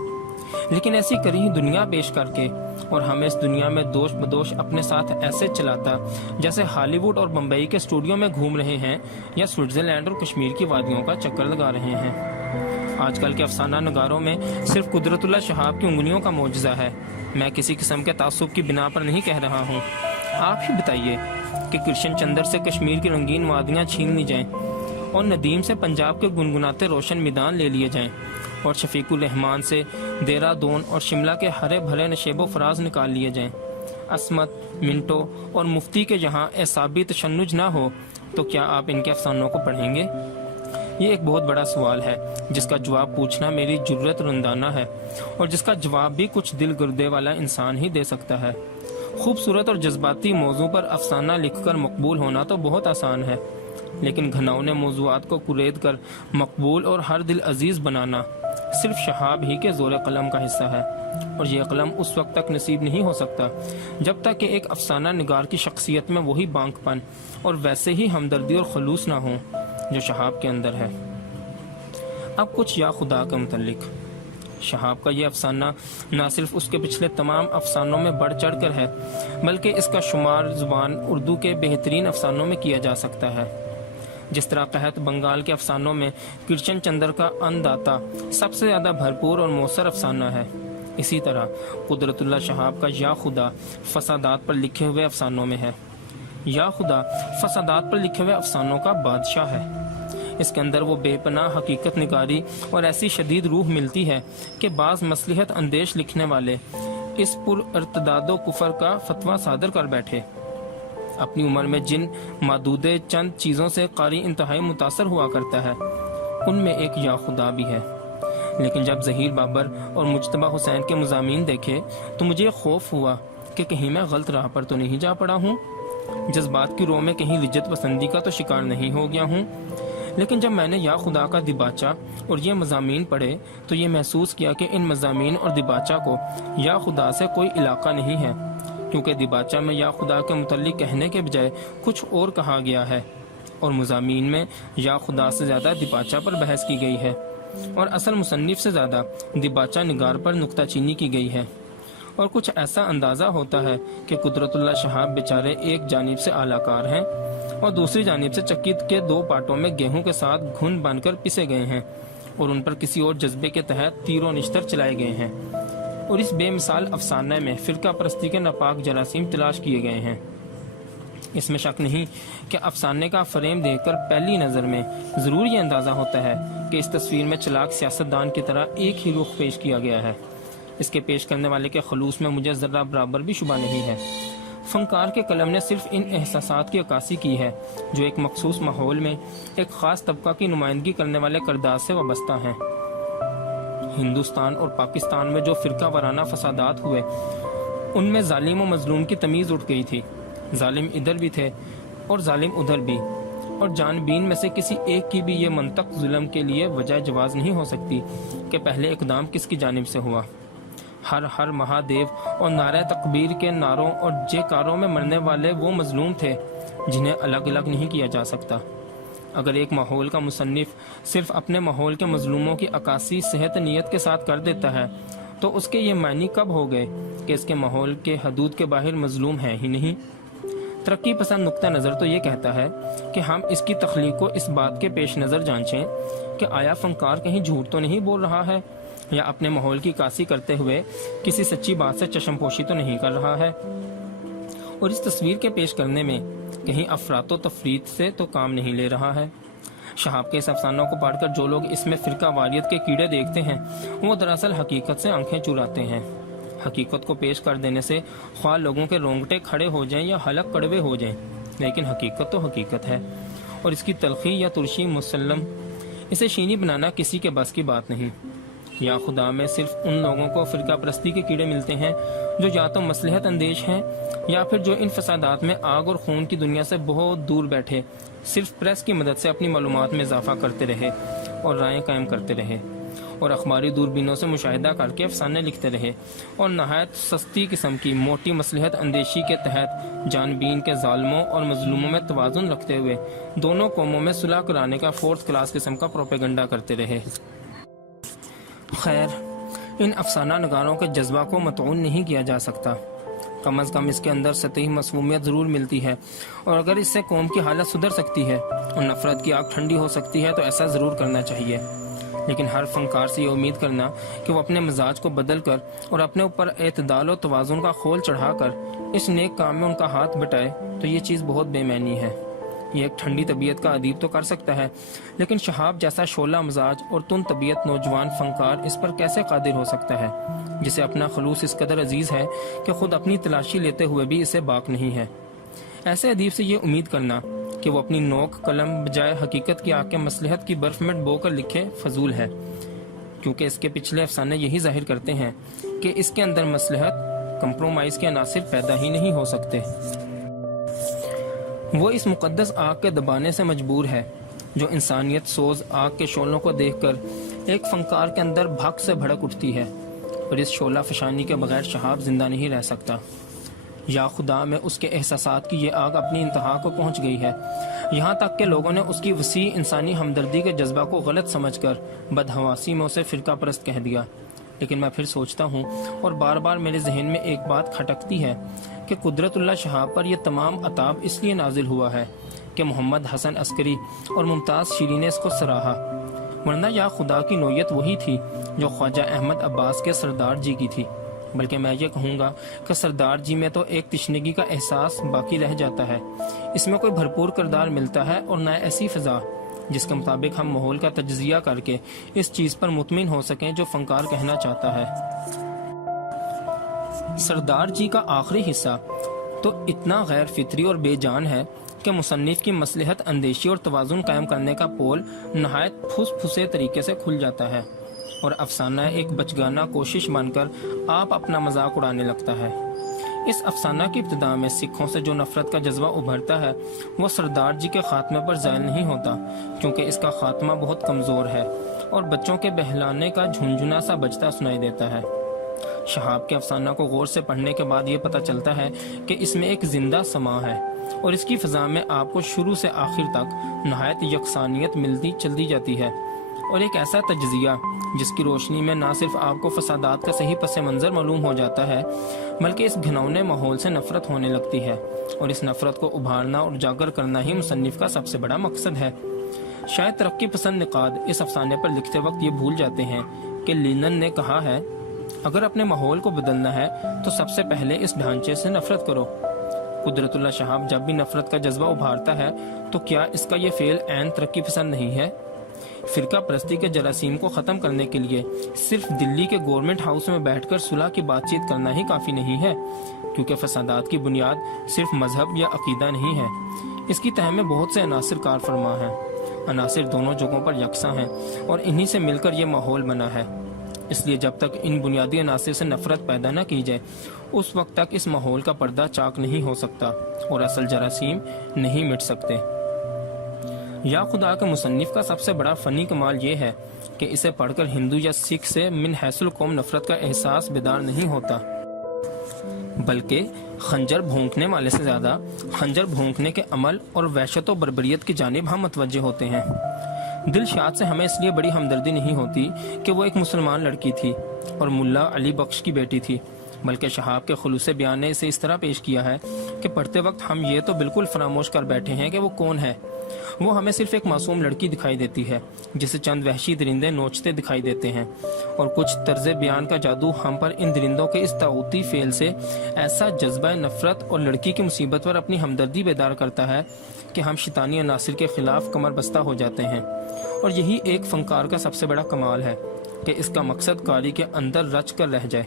لیکن ایسی کری دنیا پیش کر کے اور ہمیں اس دنیا میں دوش بدوش اپنے ساتھ ایسے چلاتا جیسے ہالی ووڈ اور بمبئی کے اسٹوڈیو میں گھوم رہے ہیں یا سوئٹزرلینڈ اور کشمیر کی وادیوں کا چکر لگا رہے ہیں۔ آج کل کے افسانہ نگاروں میں صرف قدرت اللہ شہاب کی انگلیوں کا معجزہ ہے۔ میں کسی قسم کے تعصب کی بنا پر نہیں کہہ رہا ہوں۔ آپ ہی بتائیے کہ کرشن چندر سے کشمیر کی رنگین وادیاں چھین لی جائیں اور ندیم سے پنجاب کے گنگناتے روشن میدان لے لیے جائیں اور شفیق الرحمان سے دہرادون اور شملہ کے ہرے بھرے نشیب و فراز نکال لیے جائیں، عصمت، منٹو اور مفتی کے یہاں اعصابی تشنج نہ ہو تو کیا آپ ان کے افسانوں کو پڑھیں گے؟ یہ ایک بہت بڑا سوال ہے جس کا جواب پوچھنا میری جرت رندانہ ہے، اور جس کا جواب بھی کچھ دل گردے والا انسان ہی دے سکتا ہے۔ خوبصورت اور جذباتی موضوع پر افسانہ لکھ کر مقبول ہونا تو بہت آسان ہے، لیکن گھناؤنے موضوعات کو کلید کر مقبول اور ہر دل عزیز بنانا صرف شہاب ہی کے زور قلم کا حصہ ہے، اور یہ قلم اس وقت تک نصیب نہیں ہو سکتا جب تک کہ ایک افسانہ نگار کی شخصیت میں وہی بانک پن اور ویسے ہی ہمدردی اور خلوص نہ ہوں جو شہاب کے اندر ہے۔ اب کچھ یا خدا کے متعلق۔ شہاب کا یہ افسانہ نہ صرف اس کے پچھلے تمام افسانوں میں بڑھ چڑھ کر ہے، بلکہ اس کا شمار زبان اردو کے بہترین افسانوں میں کیا جا سکتا ہے۔ جس طرح قحط بنگال کے افسانوں میں کرشن چندر کا ان داتا سب سے زیادہ بھرپور اور مؤثر افسانہ ہے، اسی طرح قدرت اللہ شہاب کا یا خدا فسادات پر لکھے ہوئے افسانوں میں ہے۔ یا خدا فسادات پر لکھے ہوئے افسانوں کا بادشاہ ہے۔ اس کے اندر وہ بے پناہ حقیقت نگاری اور ایسی شدید روح ملتی ہے کہ بعض مصلحت اندیش لکھنے والے اس پر ارتداد و کفر کا فتویٰ صادر کر بیٹھے۔ اپنی عمر میں جن محدود چند چیزوں سے قاری انتہائی متاثر ہوا کرتا ہے، ان میں ایک یا خدا بھی ہے۔ لیکن جب ظہیر بابر اور مجتبیٰ حسین کے مضامین دیکھے تو مجھے خوف ہوا کہ کہیں میں غلط راہ پر تو نہیں جا پڑا ہوں، جذبات کی رو میں کہیں لجت پسندی کا تو شکار نہیں ہو گیا ہوں۔ لیکن جب میں نے یا خدا کا دیباچہ اور یہ مضامین پڑھے تو یہ محسوس کیا کہ ان مضامین اور دیباچہ کو یا خدا سے کوئی علاقہ نہیں ہے، کیونکہ دیباچہ میں یا خدا کے متعلق کہنے کے بجائے کچھ اور کہا گیا ہے، اور مضامین میں یا خدا سے زیادہ دیباچہ پر بحث کی گئی ہے، اور اصل مصنف سے زیادہ دیباچہ نگار پر نکتہ چینی کی گئی ہے۔ اور کچھ ایسا اندازہ ہوتا ہے کہ قدرت اللہ شہاب بیچارے ایک جانب سے اعلیٰ کار ہیں اور دوسری جانب سے چکی کے دو پارٹوں میں گیہوں کے ساتھ گھن بن کر پسے گئے ہیں، اور ان پر کسی اور جذبے کے تحت تیر و نشتر چلائے گئے ہیں، اور اس بے مثال افسانہ میں فرقہ پرستی کے ناپاک جراثیم تلاش کیے گئے ہیں۔ اس میں شک نہیں کہ افسانے کا فریم دیکھ کر پہلی نظر میں ضرور یہ اندازہ ہوتا ہے کہ اس تصویر میں چلاک سیاستدان کی طرح ایک ہی رخ پیش کیا گیا ہے۔ اس کے پیش کرنے والے کے خلوص میں مجھے ذرہ برابر بھی شبہ نہیں ہے۔ فنکار کے قلم نے صرف ان احساسات کی عکاسی کی ہے جو ایک مخصوص ماحول میں ایک خاص طبقہ کی نمائندگی کرنے والے کردار سے وابستہ ہیں۔ ہندوستان اور پاکستان میں جو فرقہ وارانہ فسادات ہوئے، ان میں ظالم و مظلوم کی تمیز اٹھ گئی تھی۔ ظالم ادھر بھی تھے اور ظالم ادھر بھی، اور جانبین میں سے کسی ایک کی بھی یہ منطق ظلم کے لیے وجہ جواز نہیں ہو سکتی کہ پہلے اقدام کس کی جانب سے ہوا۔ ہر ہر مہادیو اور نعرہ تکبیر کے نعروں اور جے کاروں میں مرنے والے وہ مظلوم تھے جنہیں الگ الگ نہیں کیا جا سکتا۔ اگر ایک ماحول کا مصنف صرف اپنے ماحول کے مظلوموں کی عکاسی صحت نیت کے ساتھ کر دیتا ہے تو اس کے یہ معنی کب ہو گئے کہ اس کے ماحول کے حدود کے باہر مظلوم ہے ہی نہیں۔ ترقی پسند نقطہ نظر تو یہ کہتا ہے کہ ہم اس کی تخلیق کو اس بات کے پیش نظر جانچیں کہ آیا فنکار کہیں جھوٹ تو نہیں بول رہا ہے، یا اپنے ماحول کی عکاسی کرتے ہوئے کسی سچی بات سے چشم پوشی تو نہیں کر رہا ہے، اور اس تصویر کے پیش کرنے میں کہیں افراط و تفریط سے تو کام نہیں لے رہا ہے۔ شہاب کے اس افسانوں کو پڑھ کر جو لوگ اس میں فرقہ واریت کے کیڑے دیکھتے ہیں وہ دراصل حقیقت سے آنکھیں چراتے ہیں۔ حقیقت کو پیش کر دینے سے خواہ لوگوں کے رونگٹے کھڑے ہو جائیں یا حلق کڑوے ہو جائیں، لیکن حقیقت تو حقیقت ہے، اور اس کی تلخی یا ترشی مسلم، اسے شینی بنانا کسی کے بس کی بات نہیں۔ یا خدا میں صرف ان لوگوں کو فرقہ پرستی کے کیڑے ملتے ہیں جو یا تو مصلحت اندیش ہیں یا پھر جو ان فسادات میں آگ اور خون کی دنیا سے بہت دور بیٹھے صرف پریس کی مدد سے اپنی معلومات میں اضافہ کرتے رہے اور رائیں قائم کرتے رہے، اور اخباری دوربینوں سے مشاہدہ کر کے افسانے لکھتے رہے، اور نہایت سستی قسم کی موٹی مصلحت اندیشی کے تحت جان بین کے ظالموں اور مظلوموں میں توازن رکھتے ہوئے دونوں قوموں میں صلح کرانے کا فورتھ کلاس قسم کا پروپیگنڈا کرتے رہے۔ خیر، ان افسانہ نگاروں کے جذبہ کو مطعون نہیں کیا جا سکتا، کم از کم اس کے اندر سطحی مسمومیت ضرور ملتی ہے، اور اگر اس سے قوم کی حالت سدھر سکتی ہے اور نفرت کی آگ ٹھنڈی ہو سکتی ہے تو ایسا ضرور کرنا چاہیے۔ لیکن ہر فنکار سے یہ امید کرنا کہ وہ اپنے مزاج کو بدل کر اور اپنے اوپر اعتدال و توازن کا خول چڑھا کر اس نیک کام میں ان کا ہاتھ بٹائے تو یہ چیز بہت بے معنی ہے۔ یہ ایک ٹھنڈی طبیعت کا ادیب تو کر سکتا ہے، لیکن شہاب جیسا شعلہ مزاج اور تند طبیعت نوجوان فنکار اس پر کیسے قادر ہو سکتا ہے، جسے اپنا خلوص اس قدر عزیز ہے کہ خود اپنی تلاشی لیتے ہوئے بھی اسے باک نہیں ہے۔ ایسے ادیب سے یہ امید کرنا کہ وہ اپنی نوک قلم بجائے حقیقت کی آگ کے مصلحت کی برف میں ڈبو کر لکھے فضول ہے، کیونکہ اس کے پچھلے افسانے یہی ظاہر کرتے ہیں کہ اس کے اندر مصلحت کمپرومائز کے عناصر پیدا ہی نہیں ہو سکتے۔ وہ اس مقدس آگ کے دبانے سے مجبور ہے جو انسانیت سوز آگ کے شعلوں کو دیکھ کر ایک فنکار کے اندر بھاگ سے بھڑک اٹھتی ہے اور اس شعلہ فشانی کے بغیر شہاب زندہ نہیں رہ سکتا۔ یا خدا، میں اس کے احساسات کی یہ آگ اپنی انتہا کو پہنچ گئی ہے، یہاں تک کہ لوگوں نے اس کی وسیع انسانی ہمدردی کے جذبہ کو غلط سمجھ کر بدحواسی میں اسے فرقہ پرست کہہ دیا۔ لیکن میں پھر سوچتا ہوں اور بار بار میرے ذہن میں ایک بات کھٹکتی ہے کہ قدرت اللہ شہاب پر یہ تمام عطاب اس لیے نازل ہوا ہے کہ محمد حسن عسکری اور ممتاز شیری نے اس کو سراہا، ورنہ یا خدا کی نوعیت وہی تھی جو خواجہ احمد عباس کے سردار جی کی تھی۔ بلکہ میں یہ کہوں گا کہ سردار جی میں تو ایک تشنگی کا احساس باقی رہ جاتا ہے، اس میں کوئی بھرپور کردار ملتا ہے اور نہ ایسی فضا جس کے مطابق ہم ماحول کا تجزیہ کر کے اس چیز پر مطمئن ہو سکیں جو فنکار کہنا چاہتا ہے۔ سردار جی کا آخری حصہ تو اتنا غیر فطری اور بے جان ہے کہ مصنف کی مصلحت اندیشی اور توازن قائم کرنے کا پول نہایت پھس پھسے طریقے سے کھل جاتا ہے اور افسانہ ایک بچگانہ کوشش بن کر آپ اپنا مذاق اڑانے لگتا ہے۔ اس افسانہ کی ابتدا میں سکھوں سے جو نفرت کا جذبہ ابھرتا ہے وہ سردار جی کے خاتمے پر زائل نہیں ہوتا، کیونکہ اس کا خاتمہ بہت کمزور ہے اور بچوں کے بہلانے کا جھنجھنا سا بجتا سنائی دیتا ہے۔ شہاب کے افسانہ کو غور سے پڑھنے کے بعد یہ پتہ چلتا ہے کہ اس میں ایک زندہ سما ہے اور اس کی فضا میں آپ کو شروع سے آخر تک نہایت یکسانیت ملتی چلتی جاتی ہے، اور ایک ایسا تجزیہ جس کی روشنی میں نہ صرف آپ کو فسادات کا صحیح پس منظر معلوم ہو جاتا ہے بلکہ اس گھنونے ماحول سے نفرت ہونے لگتی ہے، اور اس نفرت کو ابھارنا اور اجاگر کرنا ہی مصنف کا سب سے بڑا مقصد ہے۔ شاید ترقی پسند نقاد اس افسانے پر لکھتے وقت یہ بھول جاتے ہیں کہ لینن نے کہا ہے، اگر اپنے ماحول کو بدلنا ہے تو سب سے پہلے اس ڈھانچے سے نفرت کرو۔ قدرت اللہ شہاب جب بھی نفرت کا جذبہ ابھارتا ہے تو کیا اس کا یہ فعل عین ترقی پسند نہیں ہے؟ فرقہ پرستی کے جراثیم کو ختم کرنے کے لیے صرف دلی کے گورنمنٹ ہاؤس میں بیٹھ کر صلح کی بات چیت کرنا ہی کافی نہیں ہے، کیونکہ فسادات کی بنیاد صرف مذہب یا عقیدہ نہیں ہے، اس کی تہ میں بہت سے عناصر کار فرما ہیں۔ عناصر دونوں جگہوں پر یکساں ہیں اور انہی سے مل کر یہ ماحول بنا ہے۔ اس لیے جب تک ان بنیادی عناصر سے نفرت پیدا نہ کی جائے اس وقت تک اس ماحول کا پردہ چاک نہیں ہو سکتا اور اصل جراثیم نہیں مٹ سکتے۔ یا خدا کے مصنف کا سب سے بڑا فنی کمال یہ ہے کہ اسے پڑھ کر ہندو یا سکھ سے من حیث القوم نفرت کا احساس بیدار نہیں ہوتا، بلکہ خنجر بھونکنے والے سے زیادہ خنجر بھونکنے کے عمل اور وحشت و بربریت کی جانب ہم متوجہ ہوتے ہیں۔ دلشاد سے ہمیں اس لیے بڑی ہمدردی نہیں ہوتی کہ وہ ایک مسلمان لڑکی تھی اور ملا علی بخش کی بیٹی تھی، بلکہ شہاب کے خلوص بیان نے اسے اس طرح پیش کیا ہے کہ پڑھتے وقت ہم یہ تو بالکل فراموش کر بیٹھے ہیں کہ وہ کون ہے۔ وہ ہمیں صرف ایک معصوم لڑکی دکھائی دیتی ہے جسے چند وحشی درندے نوچتے دکھائی دیتے ہیں، اور کچھ طرز بیان کا جادو ہم پر ان درندوں کے اس طاغوتی فعل سے ایسا جذبہ نفرت اور لڑکی کی مصیبت پر اپنی ہمدردی بیدار کرتا ہے کہ ہم شیطانی عناصر کے خلاف کمر بستہ ہو جاتے ہیں۔ اور یہی ایک فنکار کا سب سے بڑا کمال ہے کہ اس کا مقصد قاری کے اندر رچ کر رہ جائے،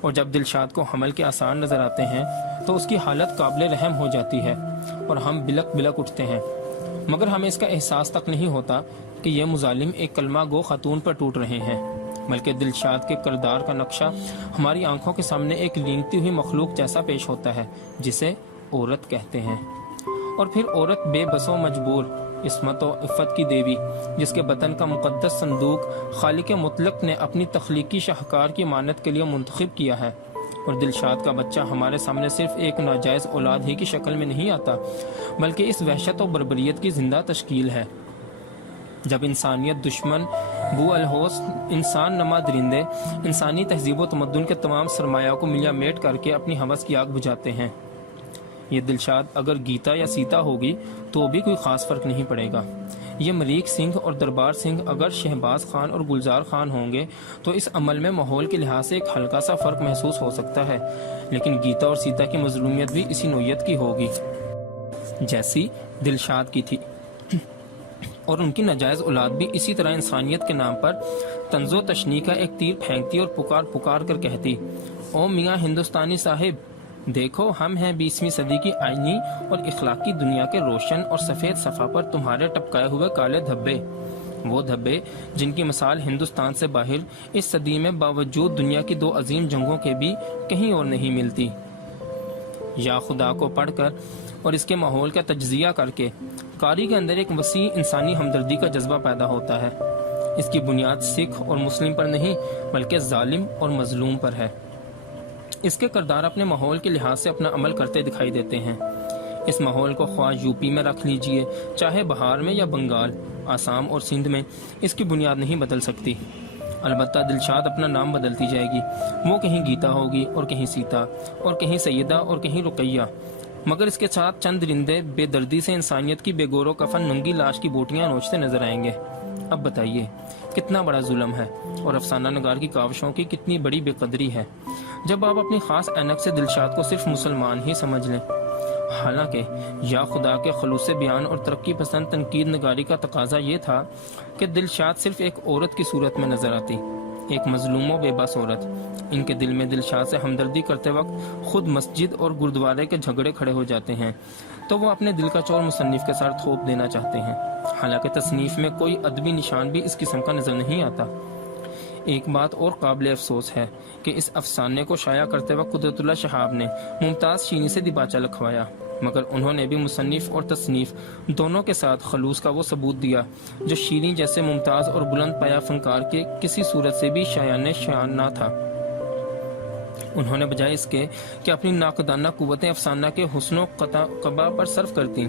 اور جب دلشاد کو حمل کے آسان نظر آتے ہیں تو اس کی حالت قابل رحم ہو جاتی ہے اور ہم بلک بلک اٹھتے ہیں، مگر ہمیں اس کا احساس تک نہیں ہوتا کہ یہ مظالم ایک کلمہ گو خاتون پر ٹوٹ رہے ہیں، بلکہ دلشاد کے کردار کا نقشہ ہماری آنکھوں کے سامنے ایک لینگتی ہوئی مخلوق جیسا پیش ہوتا ہے جسے عورت کہتے ہیں۔ اور پھر عورت بے بس و مجبور، عصمت و عفت کی دیوی، جس کے بطن کا مقدس صندوق خالق مطلق نے اپنی تخلیقی شاہکار کی مانت کے لیے منتخب کیا ہے، اور دلشاد کا بچہ ہمارے سامنے صرف ایک ناجائز اولاد ہی کی شکل میں نہیں آتا بلکہ اس وحشت و بربریت کی زندہ تشکیل ہے۔ جب انسانیت دشمن بو الہوس انسان نما درندے انسانی تہذیب و تمدن کے تمام سرمایہ کو ملیا میٹ کر کے اپنی ہوس کی آگ بجھاتے ہیں، یہ دلشاد اگر گیتا یا سیتا ہوگی تو بھی کوئی خاص فرق نہیں پڑے گا۔ یہ ملیک سنگھ اور دربار سنگھ اگر شہباز خان اور گلزار خان ہوں گے تو اس عمل میں ماحول کے لحاظ سے ایک ہلکا سا فرق محسوس ہو سکتا ہے، لیکن گیتا اور سیتا کی مظلومیت بھی اسی نوعیت کی ہوگی جیسی دلشاد کی تھی، اور ان کی ناجائز اولاد بھی اسی طرح انسانیت کے نام پر طنز و تشنیع کا ایک تیر پھینکتی اور پکار پکار کر کہتی، او میاں ہندوستانی صاحب، دیکھو ہم ہیں 20ویں صدی کی آئینی اور اخلاقی دنیا کے روشن اور سفید صفحہ پر تمہارے ٹپکائے ہوئے کالے دھبے، وہ دھبے جن کی مثال ہندوستان سے باہر اس صدی میں باوجود دنیا کی 2 عظیم جنگوں کے بھی کہیں اور نہیں ملتی۔ یا خدا کو پڑھ کر اور اس کے ماحول کا تجزیہ کر کے قاری کے اندر ایک وسیع انسانی ہمدردی کا جذبہ پیدا ہوتا ہے۔ اس کی بنیاد سکھ اور مسلم پر نہیں بلکہ ظالم اور مظلوم پر ہے۔ اس کے کردار اپنے ماحول کے لحاظ سے اپنا عمل کرتے دکھائی دیتے ہیں۔ اس ماحول کو خواہ یو پی میں رکھ لیجئے، چاہے بہار میں یا بنگال، آسام اور سندھ میں، اس کی بنیاد نہیں بدل سکتی۔ البتہ دلشاد اپنا نام بدلتی جائے گی، وہ کہیں گیتا ہوگی اور کہیں سیتا اور کہیں سیدہ اور کہیں رقیہ، مگر اس کے ساتھ چند رندے بے دردی سے انسانیت کی بے گور و کفن ننگی لاش کی بوٹیاں نوچتے نظر آئیں گے۔ اب بتائیے کتنا بڑا ظلم ہے اور افسانہ نگار کی کاوشوں کی کتنی بڑی بے قدری ہے جب آپ اپنی خاص اینک سے دلشاد کو صرف مسلمان ہی سمجھ لیں۔ حالانکہ یا خدا کے خلوص بیان اور ترقی پسند تنقید نگاری کا تقاضا یہ تھا کہ دلشاد صرف ایک عورت کی صورت میں نظر آتی، ایک مظلوم و بے بس عورت۔ ان کے دل میں دلشاد سے ہمدردی کرتے وقت خود مسجد اور گردوارے کے جھگڑے کھڑے ہو جاتے ہیں تو وہ اپنے دل کا چور مصنف کے ساتھ تھوپ دینا چاہتے ہیں، حالانکہ تصنیف میں کوئی ادبی نشان بھی اس قسم کا نظر نہیں آتا۔ ایک بات اور قابل افسوس ہے کہ اس افسانے کو شائع کرتے وقت قدرت اللہ شہاب نے ممتاز شینی سے دیباچہ لکھوایا، مگر انہوں نے بھی مصنف اور تصنیف دونوں کے ساتھ خلوص کا وہ ثبوت دیا جو شیریں جیسے ممتاز اور بلند پایا فنکار کے کسی صورت سے بھی شایان نہ تھا۔ انہوں نے بجائے اس کے کہ اپنی ناقدانہ قوتیں افسانہ کے حسن و قبا پر صرف کرتی،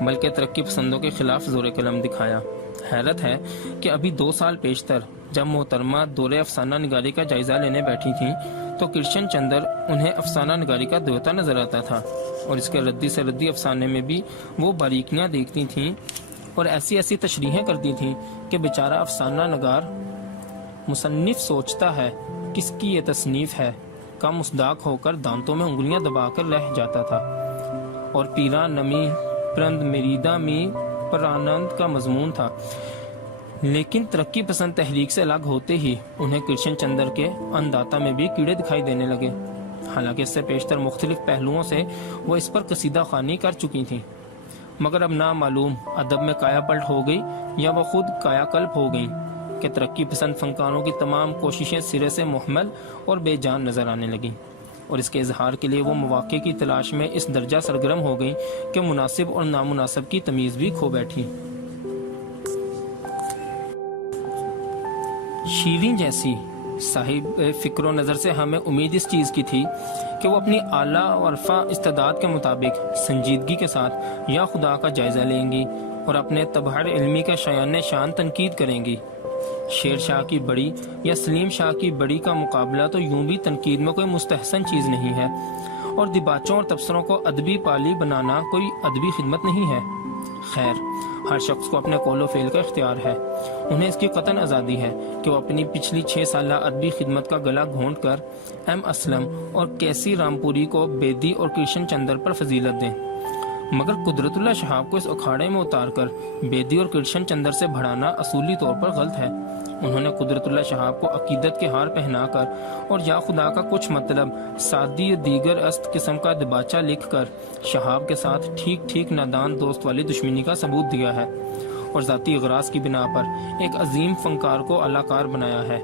بلکہ ترقی پسندوں کے خلاف زور قلم دکھایا۔ حیرت ہے کہ ابھی 2 سال پیشتر جب محترمہ دور افسانہ نگاری کا جائزہ لینے بیٹھی تھیں تو کرشن چندر انہیں افسانہ نگاری کا دیوتا نظر آتا تھا، اور اس کے ردی سے ردی افسانے میں بھی وہ باریکیاں دیکھتی تھیں اور ایسی ایسی تشریحیں کرتی تھیں کہ بیچارہ افسانہ نگار مصنف سوچتا ہے کس کی یہ تصنیف ہے، کم مصداق ہو کر دانتوں میں انگلیاں دبا کر رہ جاتا تھا۔ اور پیرا نمی پرند مریدہ می پرانند کا مضمون تھا، لیکن ترقی پسند تحریک سے الگ ہوتے ہی انہیں کرشن چندر کے انداتا میں بھی کیڑے دکھائی دینے لگے، حالانکہ اس سے پیشتر مختلف پہلوؤں سے وہ اس پر قصیدہ خوانی کر چکی تھیں، مگر اب نامعلوم ادب میں کایا پلٹ ہو گئی یا وہ خود کایا کلپ ہو گئیں کہ ترقی پسند فنکاروں کی تمام کوششیں سرے سے محمل اور بے جان نظر آنے لگیں، اور اس کے اظہار کے لیے وہ مواقع کی تلاش میں اس درجہ سرگرم ہو گئی کہ مناسب اور نامناسب کی تمیز بھی کھو بیٹھی۔ شیریں جیسی صاحب فکر و نظر سے ہمیں امید اس چیز کی تھی کہ وہ اپنی اعلیٰ اور رفع استعداد کے مطابق سنجیدگی کے ساتھ یا خدا کا جائزہ لیں گی اور اپنے تبحر علمی کا شان تنقید کریں گی۔ شیر شاہ کی بڑی یا سلیم شاہ کی بڑی کا مقابلہ تو یوں بھی تنقید میں کوئی مستحسن چیز نہیں ہے، اور دیباچوں اور تبصروں کو ادبی پالی بنانا کوئی ادبی خدمت نہیں ہے۔ خیر، ہر شخص کو اپنے قول و فعل کا اختیار ہے، انہیں اس کی قطعاً آزادی ہے کہ وہ اپنی پچھلی 6 سالہ ادبی خدمت کا گلا گھونٹ کر ایم اسلم اور کیسی رامپوری کو بیدی اور کرشن چندر پر فضیلت دیں، مگر قدرت اللہ شہاب کو اس اکھاڑے میں اتار کر بیدی اور کرشن چندر سے بڑھانا اصولی طور پر غلط ہے۔ انہوں نے قدرت اللہ شہاب کو عقیدت کے ہار پہنا کر اور یا خدا کا کچھ مطلب سادی دیگر است قسم کا دیباچہ لکھ کر شہاب کے ساتھ ٹھیک نادان دوست والی دشمنی کا ثبوت دیا ہے، اور ذاتی اغراض کی بنا پر ایک عظیم فنکار کو اعلیٰ بنایا ہے۔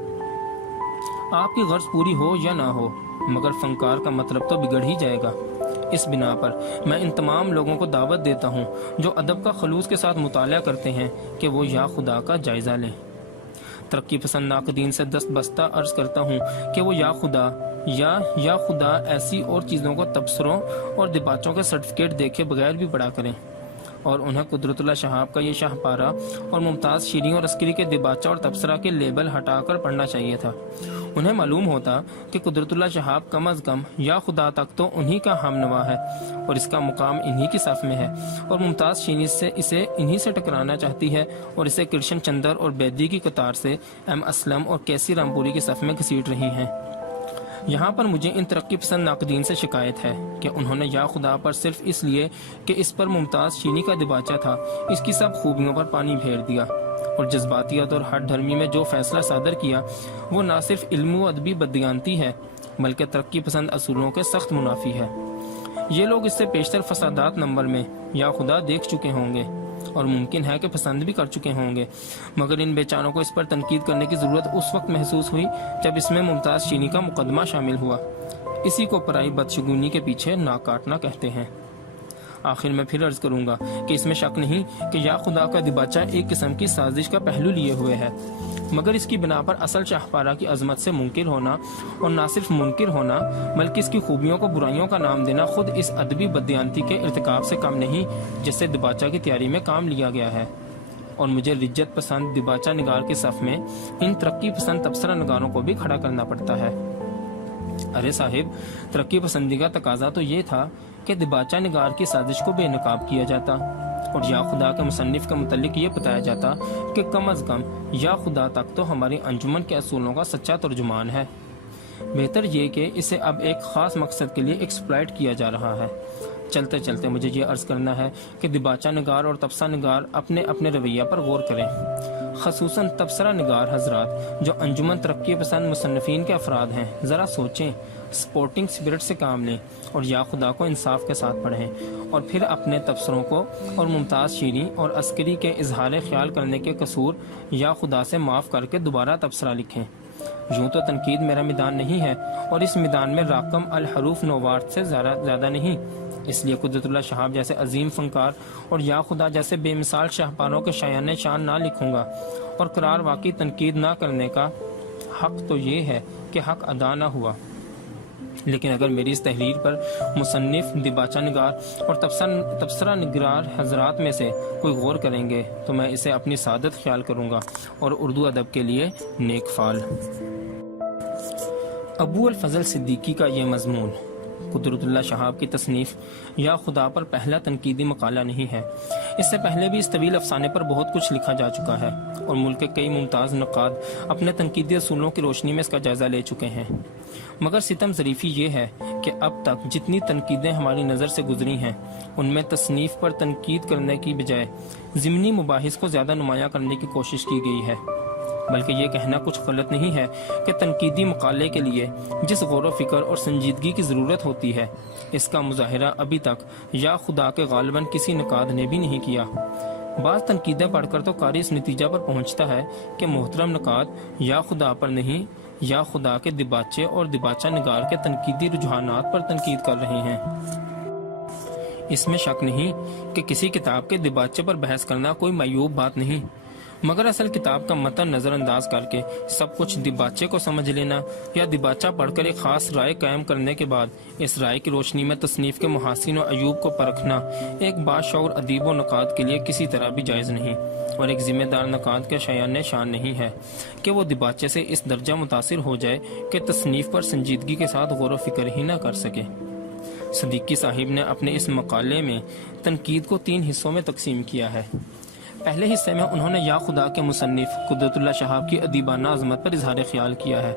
آپ کی غرض پوری ہو یا نہ ہو، مگر فنکار کا مطلب تو بگڑ ہی جائے گا۔ اس بنا پر میں ان تمام لوگوں کو دعوت دیتا ہوں جو ادب کا خلوص کے ساتھ مطالعہ کرتے ہیں کہ وہ یا خدا کا جائزہ لیں۔ ترقی پسند ناقدین سے دست بستہ عرض کرتا ہوں کہ وہ یا خدا ایسی اور چیزوں کو تبصروں اور دیباچوں کے سرٹیفکیٹ دیکھے بغیر بھی پڑھا کریں، اور انہیں قدرت اللہ شہاب کا یہ شاہ پارہ اور ممتاز شیریں اور عسکری کے دیباچہ اور تبصرہ کے لیبل ہٹا کر پڑھنا چاہیے تھا۔ انہیں معلوم ہوتا کہ قدرت اللہ شہاب کم از کم یا خدا تک تو انہی کا ہم نوا ہے اور اس کا مقام انہی کی صف میں ہے، اور ممتاز شیریں سے اسے انہی سے ٹکرانا چاہتی ہے اور اسے کرشن چندر اور بیدی کی قطار سے ایم اسلم اور کیسی رامپوری کی صف میں گھسیٹ رہی ہیں۔ یہاں پر مجھے ان ترقی پسند ناقدین سے شکایت ہے کہ انہوں نے یا خدا پر صرف اس لیے کہ اس پر ممتاز شینی کا دیباچہ تھا اس کی سب خوبیوں پر پانی پھیر دیا، اور جذباتیت اور ہٹ دھرمی میں جو فیصلہ صادر کیا وہ نہ صرف علم و ادبی بددیانتی ہے بلکہ ترقی پسند اصولوں کے سخت منافی ہے۔ یہ لوگ اس سے پیشتر فسادات نمبر میں یا خدا دیکھ چکے ہوں گے اور ممکن ہے کہ پسند بھی کر چکے ہوں گے، مگر ان بیچاروں کو اس پر تنقید کرنے کی ضرورت اس وقت محسوس ہوئی جب اس میں ممتاز شینی کا مقدمہ شامل ہوا۔ اسی کو پرائی بدشگونی کے پیچھے ناک کاٹنا کہتے ہیں۔ آخر میں پھر عرض کروں گا کہ اس میں شک نہیں کہ یا خدا کا دباچہ ایک قسم کی سازش کا پہلو لیے ہوئے ہے، مگر اس کی بنا پر اصل شاہپارہ کی عظمت سے منکر ہونا، اور نہ صرف منکر ہونا بلکہ اس کی خوبیوں کو برائیوں کا نام دینا خود اس ادبی بددیانتی کے ارتکاب سے کم نہیں جس سے دباچہ کی تیاری میں کام لیا گیا ہے۔ اور مجھے رجت پسند دباچہ نگار کے صف میں ان ترقی پسند تبصرہ نگاروں کو بھی کھڑا کرنا پڑتا ہے۔ ارے صاحب، ترقی پسندی کا تقاضا تو یہ تھا کہ دباچہ نگار کی سازش کو بے نقاب کیا جاتا اور یا خدا کے مصنف کے متعلق یہ بتایا جاتا کہ کم از کم یا خدا تک تو ہماری انجمن کے اصولوں کا سچا ترجمان ہے۔ بہتر یہ کہ اسے اب ایک خاص مقصد کے لیے ایکسپلائٹ کیا جا رہا ہے۔ چلتے چلتے مجھے یہ عرض کرنا ہے کہ دباچہ نگار اور تبصرہ نگار اپنے اپنے رویہ پر غور کریں، خصوصاً تبصرہ نگار حضرات جو انجمن ترقی پسند مصنفین کے افراد ہیں، ذرا سوچیں، سپورٹنگ سپرٹ سے کام لیں اور یا خدا کو انصاف کے ساتھ پڑھیں، اور پھر اپنے تبصروں کو اور ممتاز شیریں اور عسکری کے اظہار خیال کرنے کے قصور یا خدا سے معاف کر کے دوبارہ تبصرہ لکھیں۔ یوں تو تنقید میرا میدان نہیں ہے، اور اس میدان میں راکم الحروف نوارت سے زیادہ نہیں، اس لیے قدرت اللہ شہاب جیسے عظیم فنکار اور یا خدا جیسے بے مثال شاہپاروں کے شایان شان نہ لکھوں گا، اور قرار واقعی تنقید نہ کرنے کا حق تو یہ ہے کہ حق ادا نہ ہوا۔ لیکن اگر میری اس تحریر پر مصنف، دباچہ نگار اور تبصرہ نگار حضرات میں سے کوئی غور کریں گے تو میں اسے اپنی سعادت خیال کروں گا اور اردو ادب کے لیے نیک فال۔ ابو الفضل صدیقی کا یہ مضمون قدرت اللہ شہاب کی تصنیف یا خدا پر پہلا تنقیدی مقالہ نہیں ہے۔ اس سے پہلے بھی اس طویل افسانے پر بہت کچھ لکھا جا چکا ہے اور ملک کے کئی ممتاز نقاد اپنے تنقیدی اصولوں کی روشنی میں اس کا جائزہ لے چکے ہیں، مگر ستم ظریفی یہ ہے کہ اب تک جتنی تنقیدیں ہماری نظر سے گزری ہیں ان میں تصنیف پر تنقید کرنے کی بجائے ضمنی مباحث کو زیادہ نمایاں کرنے کی کوشش کی گئی ہے۔ بلکہ یہ کہنا کچھ غلط نہیں ہے کہ تنقیدی مقالے کے لیے جس غور و فکر اور سنجیدگی کی ضرورت ہوتی ہے اس کا مظاہرہ ابھی تک یا خدا کے غالباً کسی نقاد نے بھی نہیں کیا۔ بعض تنقیدیں پڑھ کر تو قاری اس نتیجہ پر پہنچتا ہے کہ محترم نقاد یا خدا پر نہیں، یا خدا کے دباچے اور دباچہ نگار کے تنقیدی رجحانات پر تنقید کر رہے ہیں۔ اس میں شک نہیں کہ کسی کتاب کے دباچے پر بحث کرنا کوئی معیوب بات نہیں، مگر اصل کتاب کا متن نظر انداز کر کے سب کچھ دباچے کو سمجھ لینا یا دباچہ پڑھ کر ایک خاص رائے قائم کرنے کے بعد اس رائے کی روشنی میں تصنیف کے محاسن و عیوب کو پرکھنا ایک باشعور ادیب و نقاد کے لیے کسی طرح بھی جائز نہیں، اور ایک ذمہ دار نقاد کے شایان شان نہیں ہے کہ وہ دباچے سے اس درجہ متاثر ہو جائے کہ تصنیف پر سنجیدگی کے ساتھ غور و فکر ہی نہ کر سکے۔ صدیقی صاحب نے اپنے اس مقالے میں تنقید کو 3 حصوں میں تقسیم کیا ہے۔ پہلے حصے میں انہوں نے یا خدا کے مصنف قدرت اللہ شہاب کی ادیبانہ عظمت پر اظہار خیال کیا ہے۔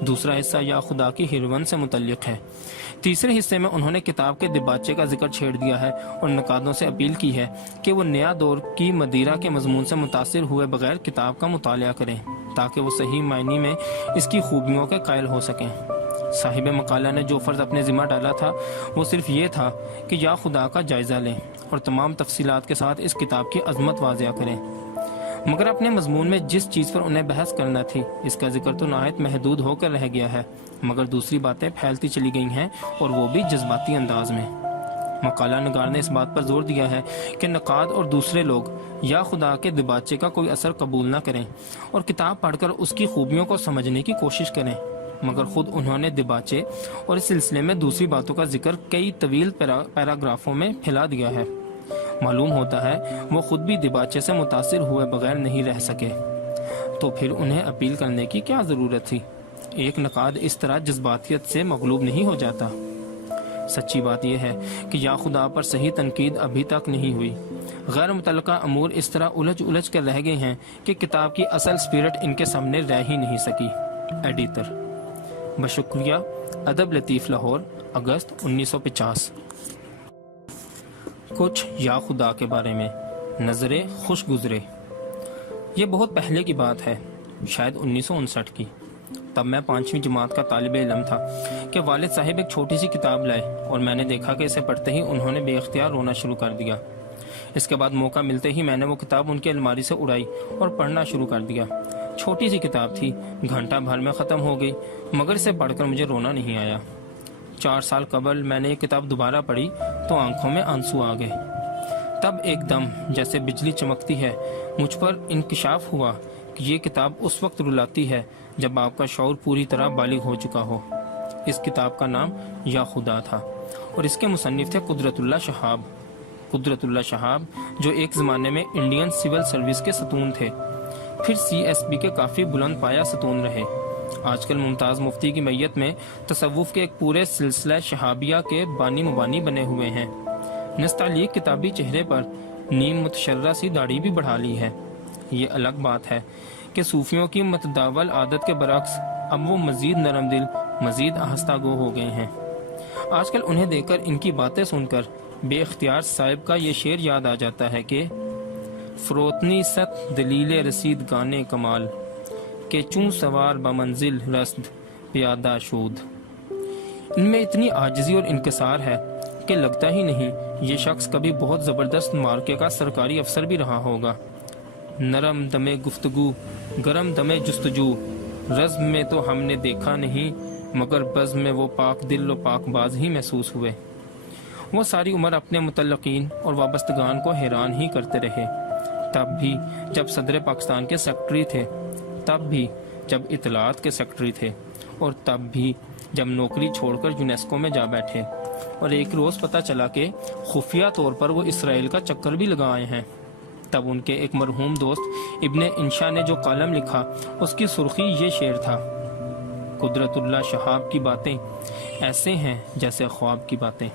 دوسرا حصہ یا خدا کی ہرون سے متعلق ہے۔ تیسرے حصے میں انہوں نے کتاب کے دباچے کا ذکر چھیڑ دیا ہے اور نقادوں سے اپیل کی ہے کہ وہ نیا دور کی مدیرہ کے مضمون سے متاثر ہوئے بغیر کتاب کا مطالعہ کریں تاکہ وہ صحیح معنی میں اس کی خوبیوں کے قائل ہو سکیں۔ صاحب مقالہ نے جو فرض اپنے ذمہ ڈالا تھا وہ صرف یہ تھا کہ یا خدا کا جائزہ لیں اور تمام تفصیلات کے ساتھ اس کتاب کی عظمت واضح کریں، مگر اپنے مضمون میں جس چیز پر انہیں بحث کرنا تھی اس کا ذکر تو نہایت محدود ہو کر رہ گیا ہے، مگر دوسری باتیں پھیلتی چلی گئی ہیں اور وہ بھی جذباتی انداز میں۔ مقالہ نگار نے اس بات پر زور دیا ہے کہ نقاد اور دوسرے لوگ یا خدا کے دباچے کا کوئی اثر قبول نہ کریں اور کتاب پڑھ کر اس کی خوبیوں کو سمجھنے کی کوشش کریں، مگر خود انہوں نے دباچے اور اس سلسلے میں دوسری باتوں کا ذکر کئی طویل پیراگرافوں میں پھیلا دیا ہے۔ معلوم ہوتا ہے وہ خود بھی دباچے سے متاثر ہوئے بغیر نہیں رہ سکے، تو پھر انہیں اپیل کرنے کی کیا ضرورت تھی؟ ایک نقاد اس طرح جذباتیت سے مغلوب نہیں ہو جاتا۔ سچی بات یہ ہے کہ یا خدا پر صحیح تنقید ابھی تک نہیں ہوئی۔ غیر متعلقہ امور اس طرح الجھ کر رہ گئے ہیں کہ کتاب کی اصل سپرٹ ان کے سامنے رہ ہی نہیں سکی۔ ایڈیٹر۔ بشکریہ، ادب لطیف، لاہور، اگست 1950۔ کچھ یا خدا کے بارے میں نظریں خوش گزرے۔ یہ بہت پہلے کی بات ہے، شاید 1959 کی۔ تب میں 5ویں جماعت کا طالب علم تھا کہ والد صاحب ایک چھوٹی سی کتاب لائے اور میں نے دیکھا کہ اسے پڑھتے ہی انہوں نے بے اختیار رونا شروع کر دیا۔ اس کے بعد موقع ملتے ہی میں نے وہ کتاب ان کی الماری سے اڑائی اور پڑھنا شروع کر دیا۔ چھوٹی سی کتاب تھی، گھنٹہ بھر میں ختم ہو گئی، مگر اسے پڑھ کر مجھے رونا نہیں آیا۔ 4 سال قبل میں نے یہ کتاب دوبارہ پڑھی تو آنکھوں میں آنسو آ گئے۔ تب ایک دم جیسے بجلی چمکتی ہے مجھ پر انکشاف ہوا کہ یہ کتاب اس وقت رلاتی ہے جب آپ کا شعور پوری طرح بالغ ہو چکا ہو۔ اس کتاب کا نام یا خدا تھا اور اس کے مصنف تھے قدرت اللہ شہاب۔ قدرت اللہ شہاب جو ایک زمانے میں انڈین سول سروس کے ستون تھے، پھر CSB کے کافی بلند پایہ ستون رہے۔ آج کل ممتاز مفتی کی میت میں تصوف کے ایک پورے سلسلہ شہابیہ کے بانی مبانی بنے ہوئے ہیں۔ نستعلیق کتابی چہرے پر نیم متشرہ سی داڑھی بھی بڑھا لی ہے۔ یہ الگ بات ہے کہ صوفیوں کی متداول عادت کے برعکس اب وہ مزید نرم دل، مزید آہستہ گو ہو گئے ہیں۔ آج کل انہیں دیکھ کر، ان کی باتیں سن کر بے اختیار صاحب کا یہ شعر یاد آ جاتا ہے کہ فروتنی ست دلیل رسید گانے کمال کہ چون سوار بمنزل رسد پیادہ شود۔ ان میں اتنی عاجزی اور انکسار ہے کہ لگتا ہی نہیں یہ شخص کبھی بہت زبردست مارکے کا سرکاری افسر بھی رہا ہوگا۔ نرم دم گفتگو، گرم دم جستجو، رزم میں تو ہم نے دیکھا نہیں مگر بزم میں وہ پاک دل و پاک باز ہی محسوس ہوئے۔ وہ ساری عمر اپنے متعلقین اور وابستگان کو حیران ہی کرتے رہے، تب بھی جب صدر پاکستان کے سیکرٹری تھے، تب بھی جب اطلاعات کے سیکرٹری تھے، اور تب بھی جب نوکری چھوڑ کر یونیسکو میں جا بیٹھے اور ایک روز پتہ چلا کہ خفیہ طور پر وہ اسرائیل کا چکر بھی لگا آئے ہیں۔ تب ان کے ایک مرحوم دوست ابن انشا نے جو کالم لکھا اس کی سرخی یہ شعر تھا: قدرت اللہ شہاب کی باتیں ایسے ہیں جیسے خواب کی باتیں۔